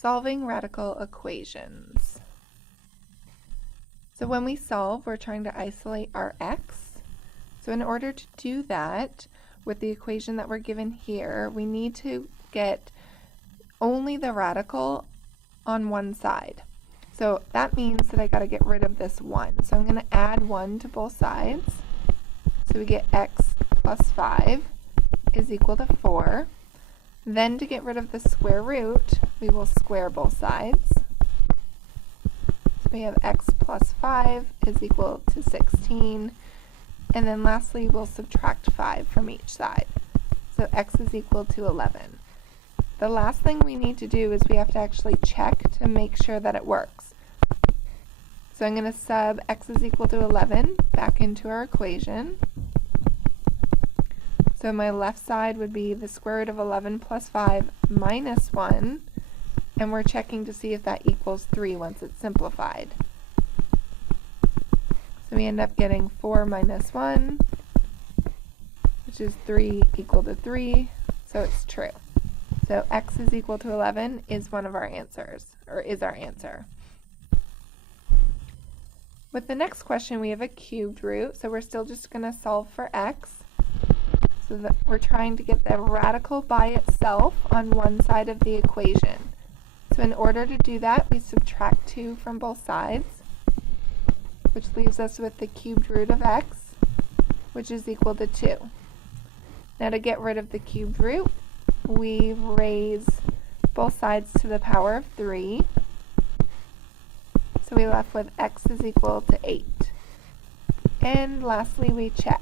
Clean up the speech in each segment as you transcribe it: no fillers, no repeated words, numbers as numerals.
Solving radical equations. So when we solve, we're trying to isolate our x. So in order to do that, with the equation that we're given here, we need to get only the radical on one side. So that means that I got to get rid of this 1. So I'm going to add 1 to both sides. So we get x plus 5 is equal to 4. Then to get rid of the square root, we will square both sides. So we have x plus 5 is equal to 16. And then lastly, we'll subtract 5 from each side. So x is equal to 11. The last thing we need to do is we have to actually check to make sure that it works. So I'm going to sub x is equal to 11 back into our equation. So my left side would be the square root of 11 plus 5 minus 1, and we're checking to see if that equals 3 once it's simplified. So we end up getting 4 minus 1, which is 3 equal to 3, so it's true. So x is equal to 11 is one of our answers, or is our answer. With the next question, we have a cubed root, so we're still just going to solve for x. So that we're trying to get the radical by itself on one side of the equation. So in order to do that, we subtract 2 from both sides, which leaves us with the cubed root of x, which is equal to 2. Now to get rid of the cubed root, we raise both sides to the power of 3. So we left with x is equal to 8. And lastly, we check.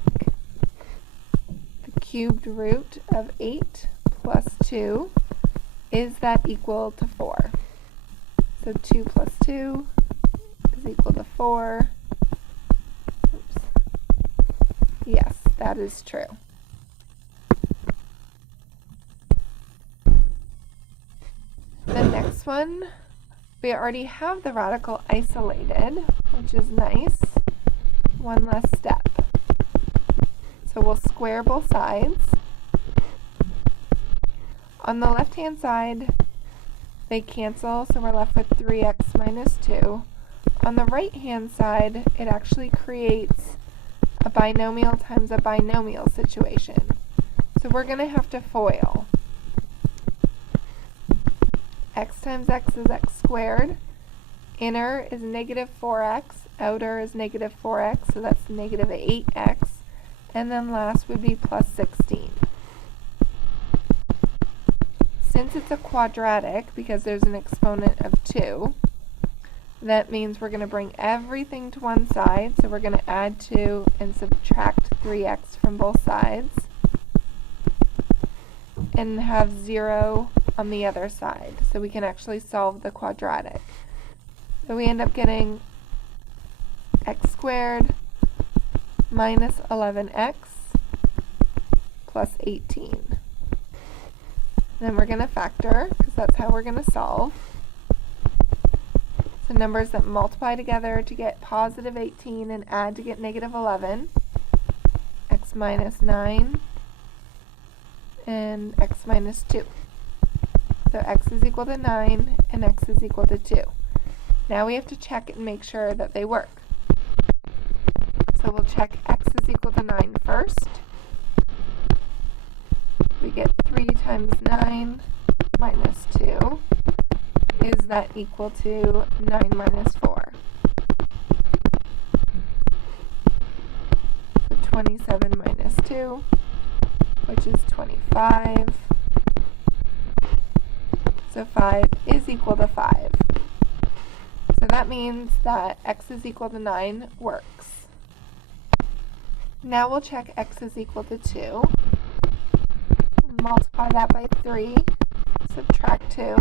The cubed root of 8 plus 2, is that equal to 4? So 2 plus 2 is equal to 4. Oops. Yes, that is true. The next one, we already have the radical isolated, which is nice. One less step. So we'll square both sides. On the left-hand side, they cancel, so we're left with 3x minus 2. On the right-hand side, it actually creates a binomial times a binomial situation. So we're going to have to FOIL. X times x is x squared. Inner is negative 4x. Outer is negative 4x, so that's negative 8x. And then last would be plus 16. Since it's a quadratic, because there's an exponent of 2, that means we're going to bring everything to one side. So we're going to add 2 and subtract 3x from both sides. And have 0 on the other side, so we can actually solve the quadratic. So we end up getting x squared minus 11x plus 18. Then we're going to factor, because that's how we're going to solve. So numbers that multiply together to get positive 18 and add to get negative 11. X minus 9 and x minus 2. So x is equal to 9 and x is equal to 2. Now we have to check and make sure that they work. So we'll check x is equal to 9 first. We get 3 times 9 minus 2. Is that equal to 9 minus 4? So 27 minus 2, which is 25. So 5 is equal to 5. So that means that x is equal to 9 works. Now we'll check x is equal to 2. Multiply that by 3. Subtract 2.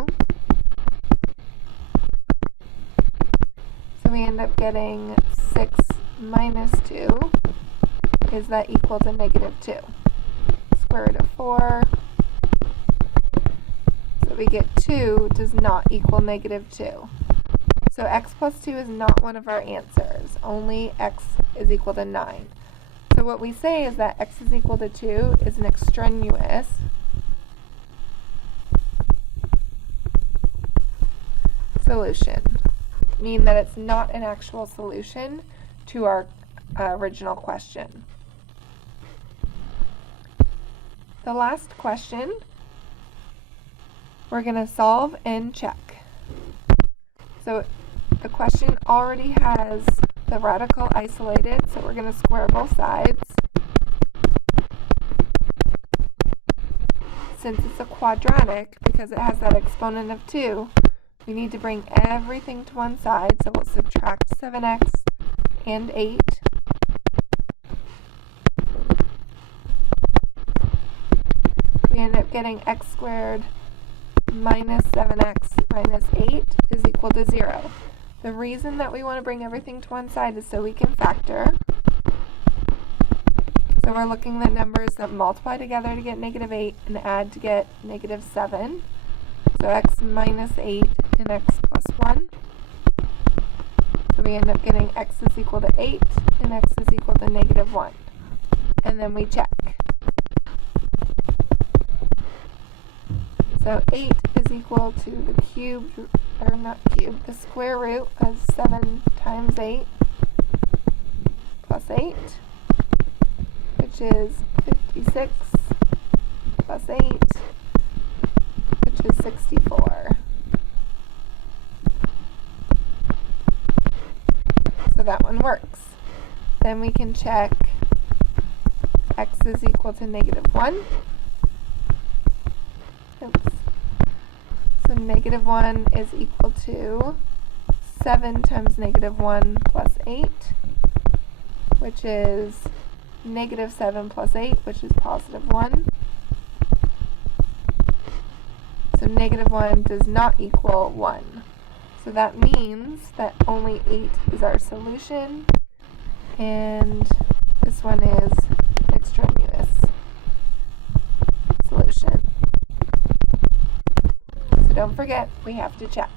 So we end up getting 6 minus 2. Is that equal to negative 2? Square root of 4. So we get 2 does not equal negative 2. So x plus 2 is not one of our answers. Only x is equal to 9. So what we say is that x is equal to 2 is an extraneous solution, meaning that it's not an actual solution to our original question. The last question we're going to solve and check. So the question already has the radical isolated, so we're going to square both sides. Since it's a quadratic, because it has that exponent of 2, we need to bring everything to one side, so we'll subtract 7x and 8. We end up getting x squared minus 7x minus 8 is equal to 0. The reason that we want to bring everything to one side is so we can factor. So we're looking at numbers that multiply together to get negative 8 and add to get negative 7. So x minus 8 and x plus 1. So we end up getting x is equal to 8 and x is equal to negative 1. And then we check. So 8 is equal to the cubed, or not cubed, the square root of 7 times 8 plus 8, which is 56 plus 8, which is 64. So that one works. Then we can check x is equal to negative 1. Oops. So negative 1 is equal to 7 times negative 1 plus 8, which is negative 7 plus 8, which is positive 1. So negative 1 does not equal 1. So that means that only 8 is our solution, and this one is extraneous solution. So don't forget, we have to check.